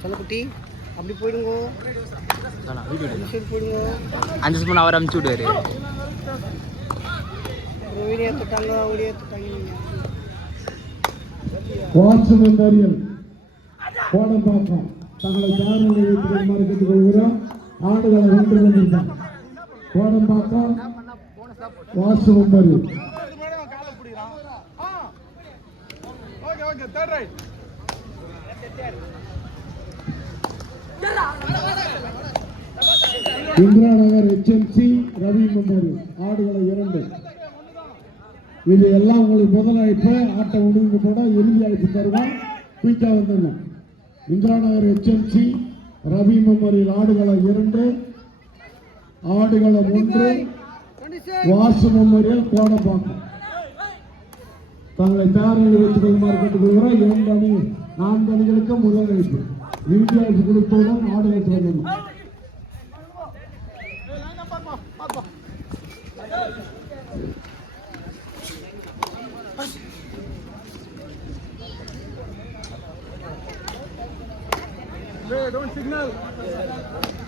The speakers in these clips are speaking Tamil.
சொல்லக்குட்டி அப்படி போயிடுங்க. போயிடுங்க 5 ஸ்பூன் அவர் அமுச்சு விடுவாரு. வீடியோ எடுத்துட்டாங்க வீடியோ எடுத்துட்டாங்க. வாட்ஸ் மெமோரியல் கோடம்பாக்கம் தங்களை சேனலில் வைத்துக்கொள்ளுமாறு கேட்டுக்கொள்கிறோம். ஆடுகளை வென்று கொண்டிருந்தார் கோடம்பாக்கம் வாட்ஸ் மெமோரியல். இந்திரா நகர் HMC ரவி மெமோரியல் ஆடுகளை 2. இது எல்லாம் உங்களுக்கு முதல் அழைப்பு. ஆட்டை முடிவு கூட இறுதி அழைப்பு தருவோம். குயிக்கா வந்துடணும். இந்திரா நகர் HMC ரவி மெமோரியல் ஆடுகளை 2, ஆடுகளை 1, வாசு மெமோரியல் கோடம்பாக்கம் தங்களை தயாரில் வைத்துக் கொள்ளுமாறு கேட்டுக்கொள்கிறோம். 2 அணி 4 அணிகளுக்கு முதல் அழைப்பு. இறுதி அழைப்பு கொடுத்தவுடன் ஆடுகளை தொடங்கணும். Don't signal.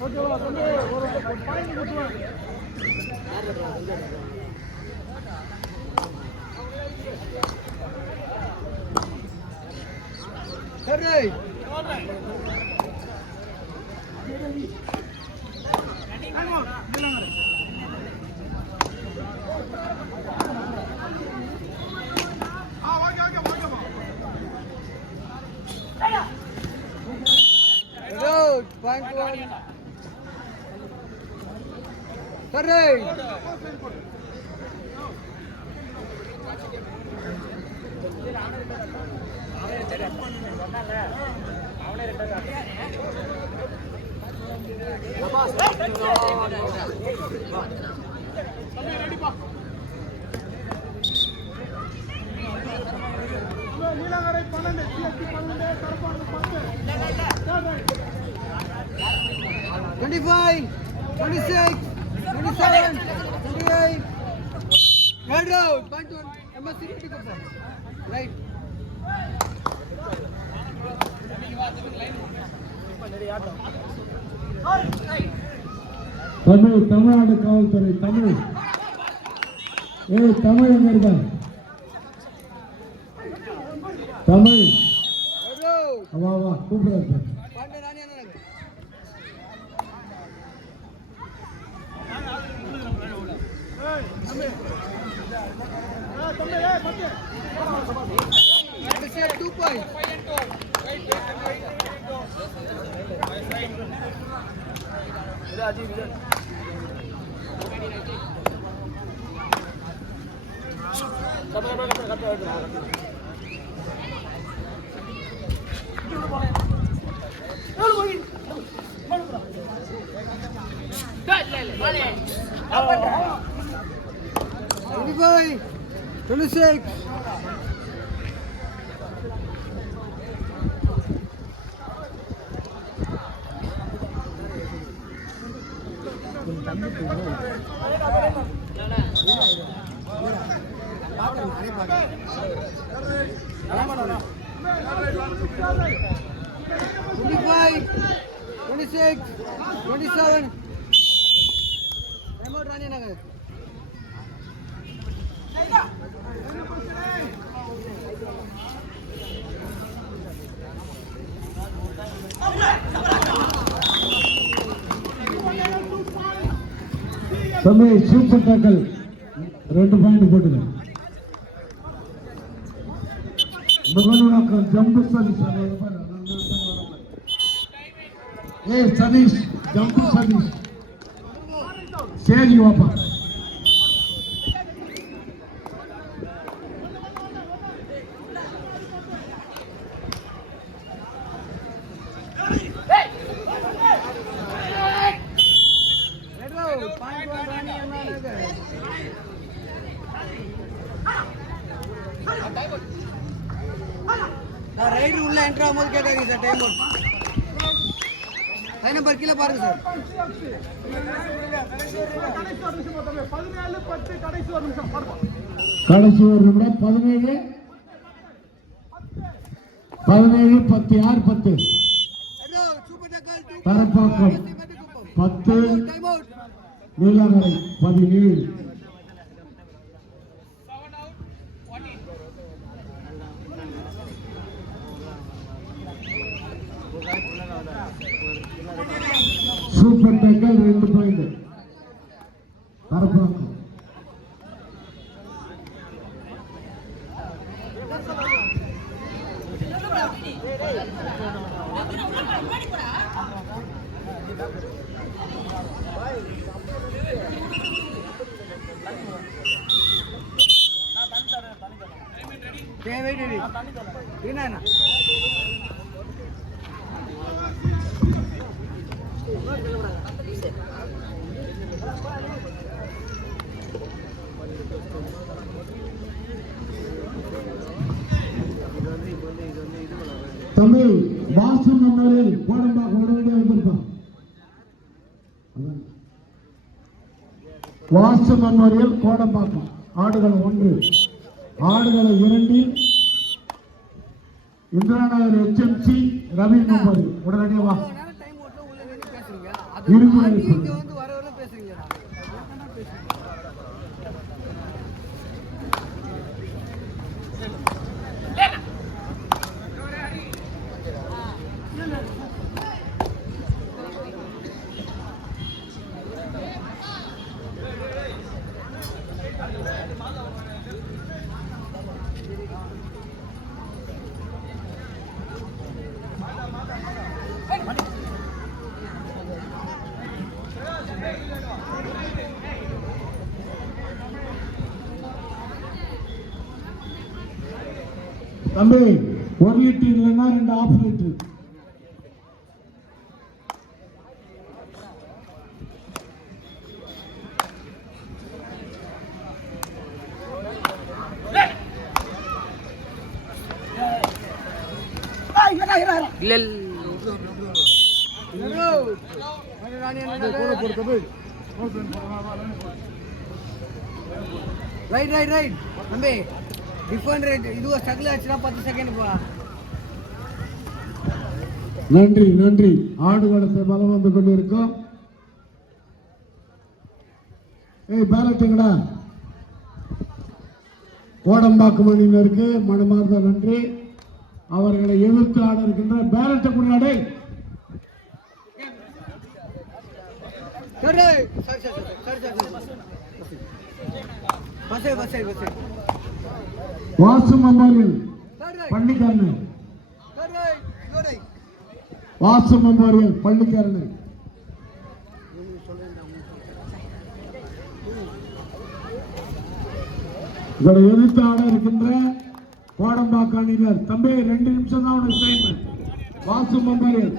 Okay, Neelankarai 12 CSP 12 தரப்பாடு 10 25 26 27 28 head out point one MSC right Tamil Nadu காவல்துறை தமிழ் தமிழ் எங்க தமிழ் வா வா கூப்பிடுறாரு. தம்பி சூப்பர் டாக்கல் 2 பாயிண்ட் போட்டுங்க. ஜம்பு சதீஷ் ஜம்பு சதீஷ் சேஜி வாப்பா ரைடு உள்ள என்ட்ரு ஆகும்போது கேட்டாங்க sir time out. Line number கீழே பாருங்க சார். கடைசி ஒரு நிமிடம் 17 17-10 யார் 10 Super tackle. Tharapakkam 10 Time out. Neelamalai 17 super tackle 2 point Tharapakkam Wait. Inana. Tamil Vasu memorial Kodambakkam உடனடியாக வந்திருப்பான் வாசு மெமோரியல் கோடம்பாக்கம் ஆடுகளம் 1 ஆடுகளம் 2 இந்திரா நகர் HMC ரவி மெமோரியல் உடனடியாக வா டைம் ஓட்ல உள்ள நின்னு பேசுறீங்க. இறுதி அது அழைப்பு. இங்க வந்து வர பேசுறீங்க. தம்பி 1 லிட்டர் இல்லைன்னா 2 ஆஃப் லிட்டர் இல்ல ரைட் தம்பி டிஃபரெண்ட் ரேட் இது ஸ்ட்ரகிள் ஆச்சுன்னா 10 செகண்ட் பா. நன்றி ஆடுகளத்தை பலம் வந்து கொண்டிருக்கோம். பேலட்டுங்கடா கோடம்பாக்கம் அணியினருக்கு மனமார்ந்த நன்றி. அவர்களை எதிர்த்து ஆட இருக்கின்ற பேலட்டை கொண்டாடே வாசு மெமோரியல் பள்ளிக்கரணை வாசு மெமோரியல் பள்ளிக்கரணை இவரை எதிர்த்து ஆட இருக்கின்ற கோடம்பாக்கம் அணியினர். தம்பி 2 நிமிஷம் தான் உனக்கு டைம். வாசு மெமோரியல்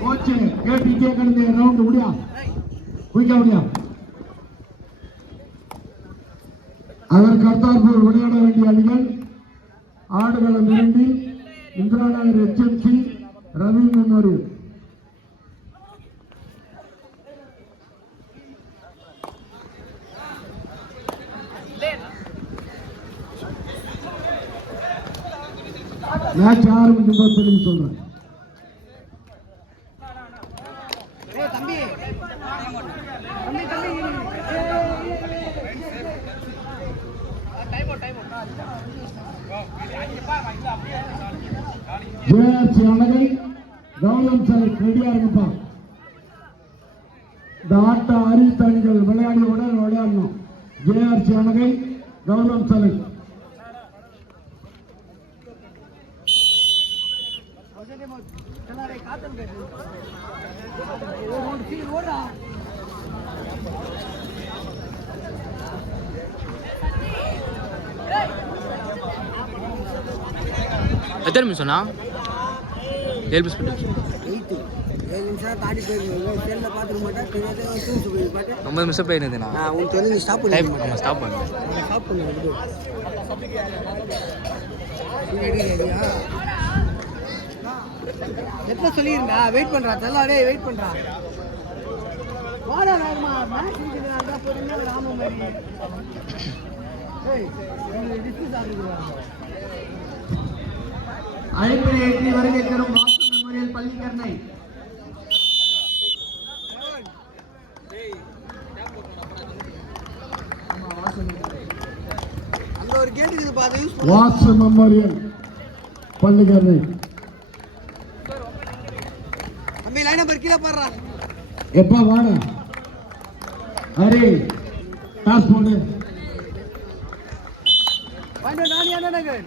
கோச்சு கேட்டு கடந்த ரவுண்ட் முடியா குயிக்கா முடியா. அதற்கு அடுத்தாற்போல் விளையாட வேண்டிய அணிகள் ஆடுகளம் 2 இந்திரா நகர் HMC ரவி மெமோரியல். மேட்ச் ஆரம்பிக்கும் போது சொல்றேன். தம்பி ஜேஆர்சி அழகை கௌதம் சார் ரெடியா இருப்பா. இந்த ஆட்ட அறிவித்த அணிகள் விளையாடியவுடன் விளையாடணும். ஜேஆர்சி அழகை கௌதம் சாலை எத்தனை நிமிஷம்னா 7 நிமிஷம் 7 நிமிஷம் தாண்டி போயிருக்கோம். செல்ல பார்த்துக்க மாட்டேன். 9 நிமிஷம் போயிருந்தேண்ணா. உன் சொல்லி நீ ஸ்டாப் டைம் பண்ணி நம்ம ஸ்டாப் பண்ணு. ஸ்டாப் பண்ணு எத்தனை சொல்லியிருந்தா வெயிட் பண்றா தள்ளாடே வெயிட் பண்றா வாடா வேகமா மேட்ச் முடிஞ்சதுனால போறீங்க ராம மாதிரி ஏய் நீங்க டிஸ்கஸ் ஆகுறீங்க அழைப்பினை ஏற்றி வருகை தரும் வாசு மெமோரியல் பள்ளிக்கரணை அங்க ஒரு கேட் இருக்குது பாத்து யூஸ் பண்ணு. வாசு மெமோரியல் பள்ளிக்கரணை. தம்பி லைன் நம்பர் கீழே பாடுறா. எப்பா வாடா ஹரி டாஸ் போடு. பாண்டு நானி அண்ணா நகர்.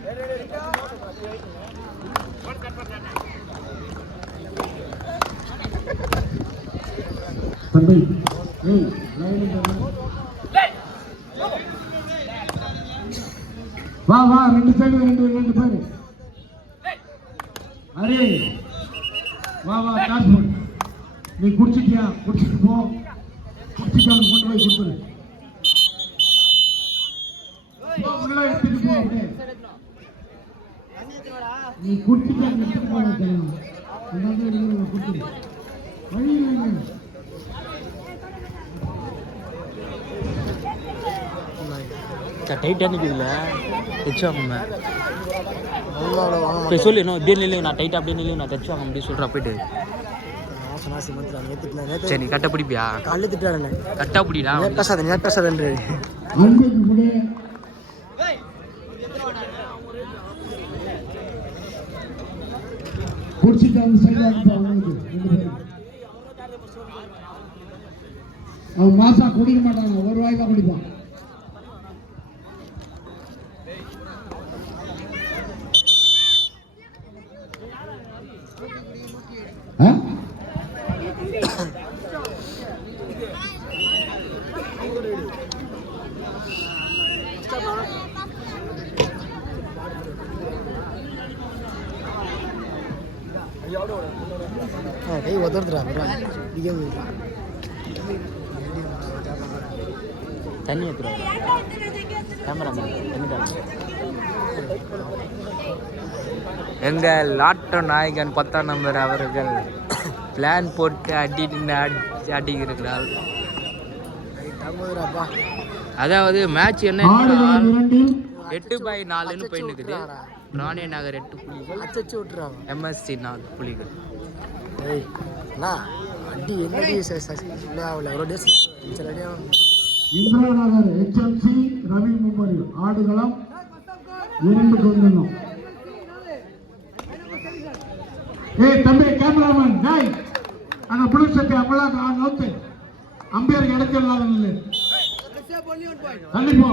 தம்பி ஏய் லைன் வா வா ரெண்டு சைடு ரெண்டு பேரு ஹரி வா வா டாஸ் போடு. நீ குடிச்சிட்டியா? குடிச்சிட்டு போ. குடிச்சிட்டு கொண்டு போய் கொடுத்துரு. உள்ள எடுத்துட்டு போ. அப்படியே நீ குடிச்சிட்டு எடுத்துட்டு போட தெரியும். கொடுத்துரு வழி இல்லைங்க. டைட்டாக நிற்குதுல்ல தைச்சு வாங்க சொல்லு இன்னும் இப்படியே நில்லு நான் டைட்டாக அப்படியே நில்லு நான் தைச்சு வாங்க அப்படி சொல்கிறேன் போயிட்டு. சரி நீ கட்ட பிடிப்பியா? கல்லு திட்டானே கட்டா பிடிடா. நேட்டாசதன்று அன்புக்கு கூட குடிச்சிட்டு அந்த சைடு அனுப்ப அவங்களுக்கு ரெண்டு பேரும். அவன் மாசா குடிக்க மாட்டாங்க, ஒரு வாய்ப்பா குடிப்பான். கை உதறதுடா தண்ணி ஏற்றுறோம் கேமராமேன் எங்கள் ஆட்டோ நாயகன் 10ஆம் நம்பர் அவர்கள் பிளான் போட்டு அடிக்கிறார்கள். அதாவது மேட்ச் என்ன 8/4 போயின்னுக்குது. ராணி நகர் 8 புள்ளிகள், MSC 4 புள்ளிகள். இந்திரா நகர் HMC ரவி மெமோரியல் ஆடுகளம் 2 கொண்டனும். ஏய் தம்பி கேமராமேன் டேய் அந்த புளி சட்டை அவ்வளவு நோத்து அம்பையர் இடத்துல இல்ல தள்ளி போ.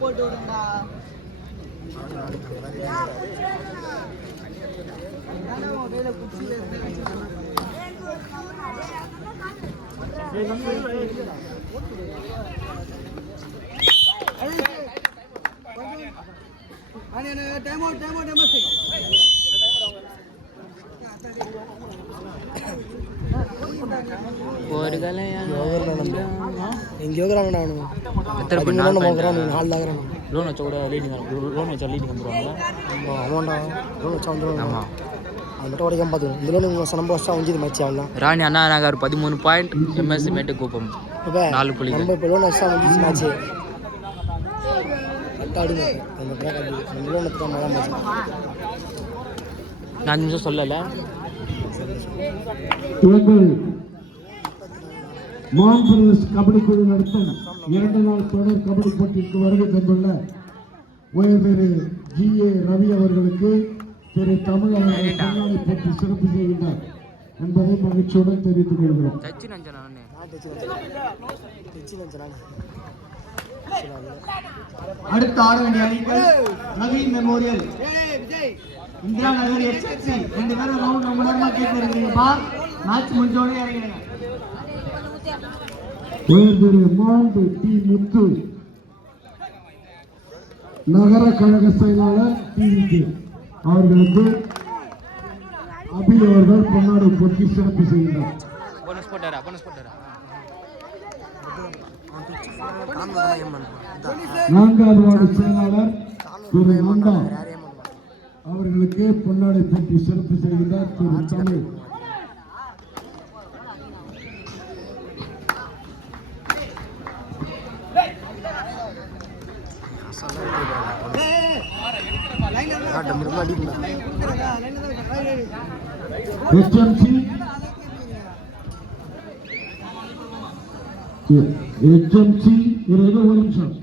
போட்டு விடுங்கடா. Time out MSC. ஒரு கலை எங்கேயோ லோன் வச்சா கூட லோன் வச்சா லீடிங் வந்துடுவாங்க. ஆமாண்டா லோன் வச்சா வந்துடும். ஆமாம் அது மட்டும் உடைக்காம பார்த்துக்கணும். இந்த லோன் நம்ம வருஷம் அஞ்சு மேட்ச் ஆகலாம். ராணி அண்ணா நகர் 13 பாயிண்ட், MSC மேட்டுக்குப்பம் 4 புள்ளிகள். நம்ம இப்போ லோன் வருஷம் அஞ்சு மேட்ச் கட்டாடுங்க. நம்ம லோன் எடுத்து தான் மேட்ச் 4 நிமிஷம் சொல்லலை. மோகன் பிரதேஷ் கபடி குழு நடத்தும் 2 நாள் தொடர் கபடி போட்டிக்கு வருகை தந்துள்ள உயர் திரு GA ரவி அவர்களுக்கு திரு தமிழ் அவர்கள் பொன்னாடை போட்டி சிறப்பு செய்கின்றார் என்பதை மகிழ்ச்சியுடன் தெரிவித்துக் கொள்கிறோம். அடுத்த ஆட வேண்டிய அணிகள் ரவி மெமோரியல், இந்திரா நகர் HMC. 2 பேரும் ரவுண்ட் ரொம்ப நேரமா கேட்டு இருக்கிறீங்கப்பா. மேட்ச் முடிஞ்சோடனே இறங்கிடுங்க. உயர் திரு மாண்டு டி முத்து நகர கழக செயலாளர் TVK அவர்களுக்கு அபி அவர்கள் பொன்னாடை போட்டி சிறப்பு செய்கிறார். போனஸ் போட்டாரா நான்காவது வார்டு செயலாளர் திரு நந்தா அவர்களுக்கு பொன்னாடை போட்டி சிறப்பு செய்கிறார் திரு தமிழ். HMC ஒரு நிமிஷம்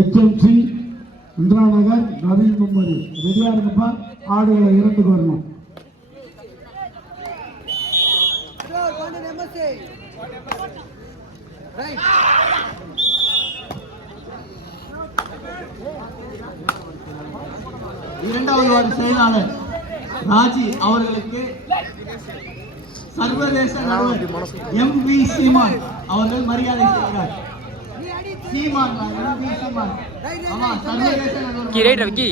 HMC இந்திரா நகர் நவீன் மெமோரி ரெடியா இருக்கப்பா. ஆடுகளை 2 வரணும். இரண்டாவது வார்டு செயலாளர் ராஜி அவர்களுக்கு சர்வதேச நடுவர் MV சீமான் அவர்கள் மரியாதை செய்கிறார். சீமான் MV சீமான் ஆமா சர்வதேச நடுவர் கி ரைட் விக்கி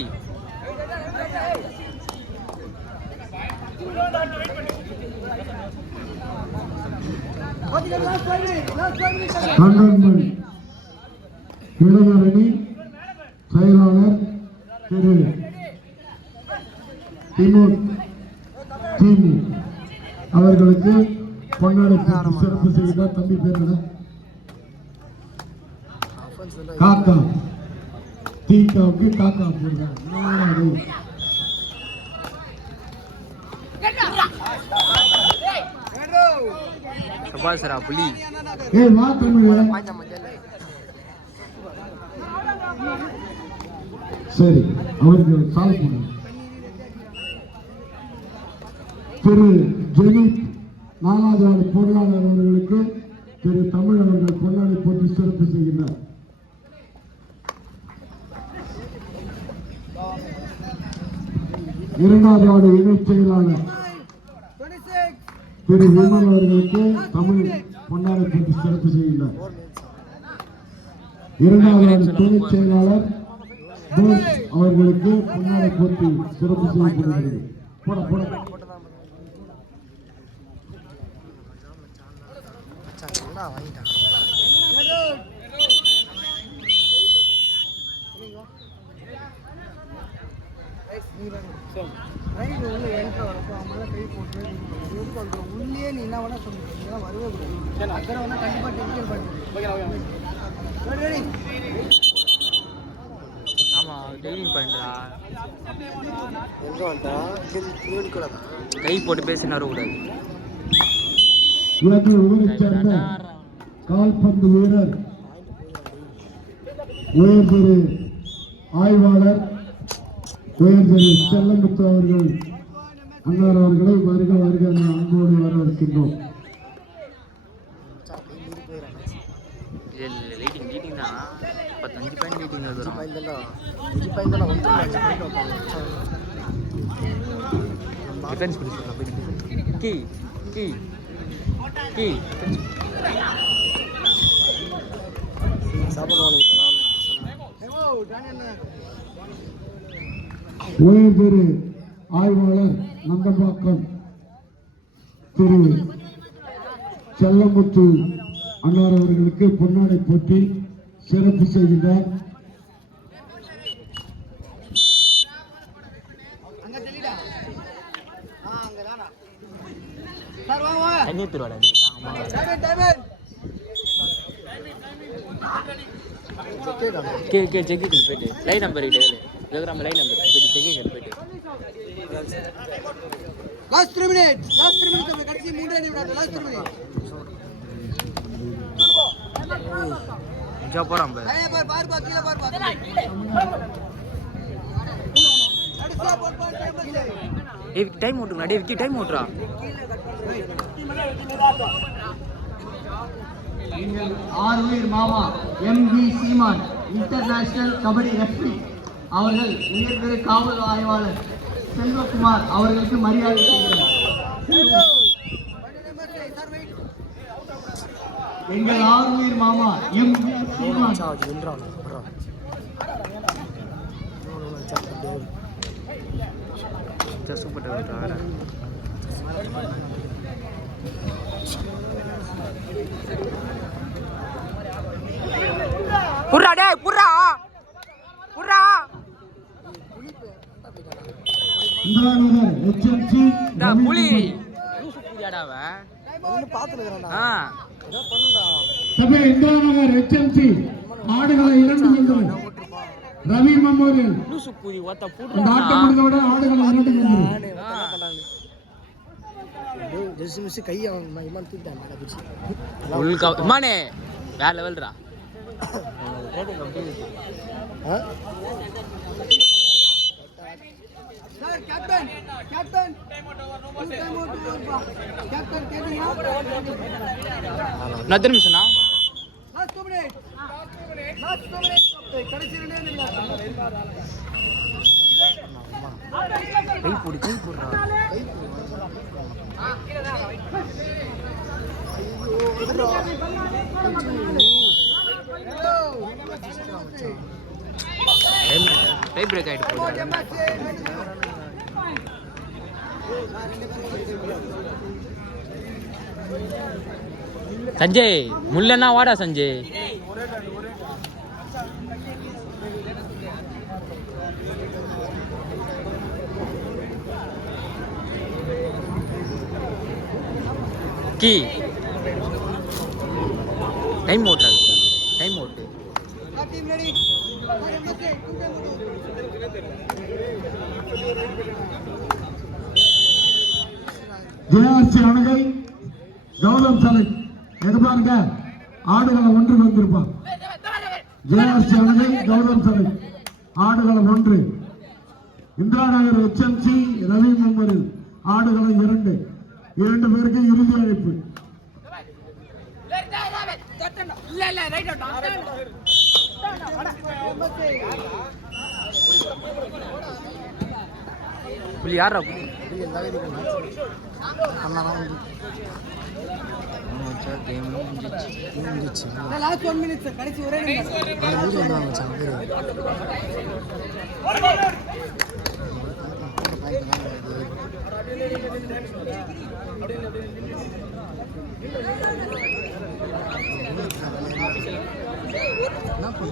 கண்டன்மணி இளைஞரணி செயலாளர் திரு திமு அவர்களுக்கு பொன்னாடை போட்டி சிறப்பு செய்தார். தம்பி பேர் காக்கா தீக்காவுக்கு காக்கா போடுறாங்க. சபாசரா புலி வா தமிழ். சரி அவருக்கு சால் போடுங்க. திரு ஜெனித் 4வது வார்டு பொருளாளர் அவர்களுக்கு திரு தமிழ் அவர்கள் பொன்னாடை போட்டி சிறப்பு செய்கின்றார். இரண்டாவது வார்டு இணைச் செயலாளர் திரு விமல் அவர்களுக்கு தமிழ் பொன்னாடை போட்டி சிறப்பு செய்கின்றார். இரண்டாவது வார்டு துணைச் செயலாளர் போஸ் அவர்களுக்கு பொன்னாடை போட்டி சிறப்பு செய்யப்படுகிறது. போட போட உள்ளே நீ என்ன வேணா சொல்லுங்க வருவே கூடாது. அக்கறை வேணா கண்டிப்பா டெக்னிக்கல் பண்ணு. ஆமா டெய்லிங் பண்றா கை போட்டு பேசினா வரக்கூடாது. ஊரைச் சேர்ந்த கால்பந்து வீரர் உயர்திரு ஆய்வாளர் உயர்திரு செல்லமுத்து அவர்கள் அன்னார் அவர்களை வருக வருக அன்போடு வரவேற்கின்றோம். மீட்டிங் தான் 15 பாயிண்ட் மீட்டிங் டிஃபென்ஸ் பிடிச்சிருக்கா கீ கீ கீ உயர்திரு ஆய்வாளர் நந்தம்பாக்கம் திரு செல்லமுத்து அன்னார் அவர்களுக்கு பொன்னாடை போட்டி சிறப்பு செய்கின்றார். போயிட்டு லைன் நம்பர் லைன் நம்பர் போயிட்டு லாஸ்ட் 3 மினிட்ஸ் கடைசி 3 நிமிடம் லாஸ்ட் 3 மினிட்ஸ் ஜா போறான் பாரு பார் கீழ பார் கடைசியா பால் டைம் ஏய் டைம் ஓட்டுறா டேய் விக்கி டைம் ஓட்டுறா. நீங்கள் ஆர்வீர் மாமா MV சீமான் இன்டர்நேஷனல் கபடி ரெஃப்ரி அவர்கள் உயர்திரு காவல் ஆய்வாளர் செல்வகுமார் அவர்களுக்கு மரியாதை செய்கிறார். எங்கள் ஆர்வீர் மாமா MV சீமான் சூப்பர் புர்ரா டேய் புர்ரா புர்ரா இந்திரா நகர் HMC டா ரவி புலி மெமோரியல். லூசு புலியாடா அவன் ஒன்னு பாத்துறேன்டா ஆ ஏதோ பண்ணுடா தம்பி இந்திரா நகர் HMC ஆடுகளை 2 வென்று ரவி மெமோரியல். லூசு புலி ஒத்த அந்த புட்றா ஆட்டம் முடிந்தவுடன் ஆடுகளை 2 வென்று நானே பண்ணானே ஜெர்சி மிஸ் கை அவன் இமான் தூக்கிட்டான் மேல பிடிச்சி உள்கா மானே வேற லெவல்ரா sir captain captain time out ஓவர்ப்பா கேப்டன் கேட்டியா நான் எத்தனை நிமிஷம்னா லாஸ்ட் 2 மினிட் லாஸ்ட் 2 மினிட் கடைசி 2 நிமிஷம் கை போடுறா டை பிரேக் ஆயிட்டு போகுது சஞ்சய் முள்ளனா வாடா சஞ்சய் கி டைம் ஓட்டா டைம் ஓட்டு டீம் ரெடி JRC அணுகை கௌதம் சாலை எங்க பாருங்க ஆடுகளை 1 வந்திருப்பான். JRC அணுகை கௌதம் சாலை ஆடுகளை 1. இந்திரா நகர் HMC ரவி மெமோரியல் ஆடுகளை 2. 2 பேருக்கு இறுதி அழைப்பு. புலி யாரா புலி லாஸ்ட் 1 மினிட் கடைசி ஒரே நிமிஷம்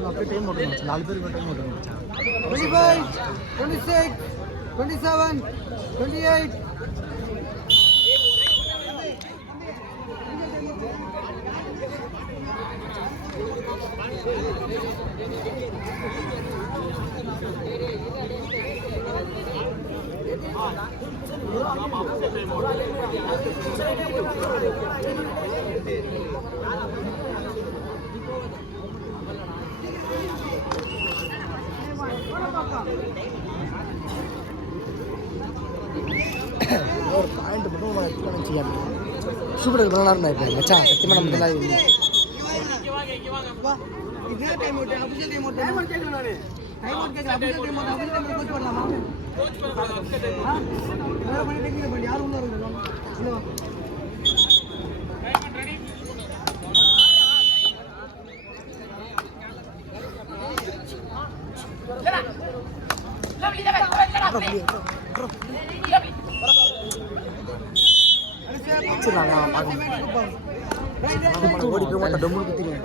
அப்படியே டைம் ஓட்டணும் 4 பேருக்கு டைம் ஓட்டணும் 25 26 27 28 ஒரு பாயிண்ட் மட்டும் நம்ம எக்ஸ்பீரியன்ஸ் செய்யலாம் சூப்பர் நல்லா இருந்தா மச்சான் சத்தியமா நம்ம இதெல்லாம் வா இதே time out Abhishek time out time கேக்குறேன் நானே டைம் அவுட் கேக்குறேன் Abhishek time out Abhishek time coach பண்ணலாமா கோச் பண்ணலாம் வேற பண்ணி டெக்னிக் பண்ணி யார் உள்ள வரணும் இல்ல வா ஓடி போய் டொம்முக்கு தெரியும்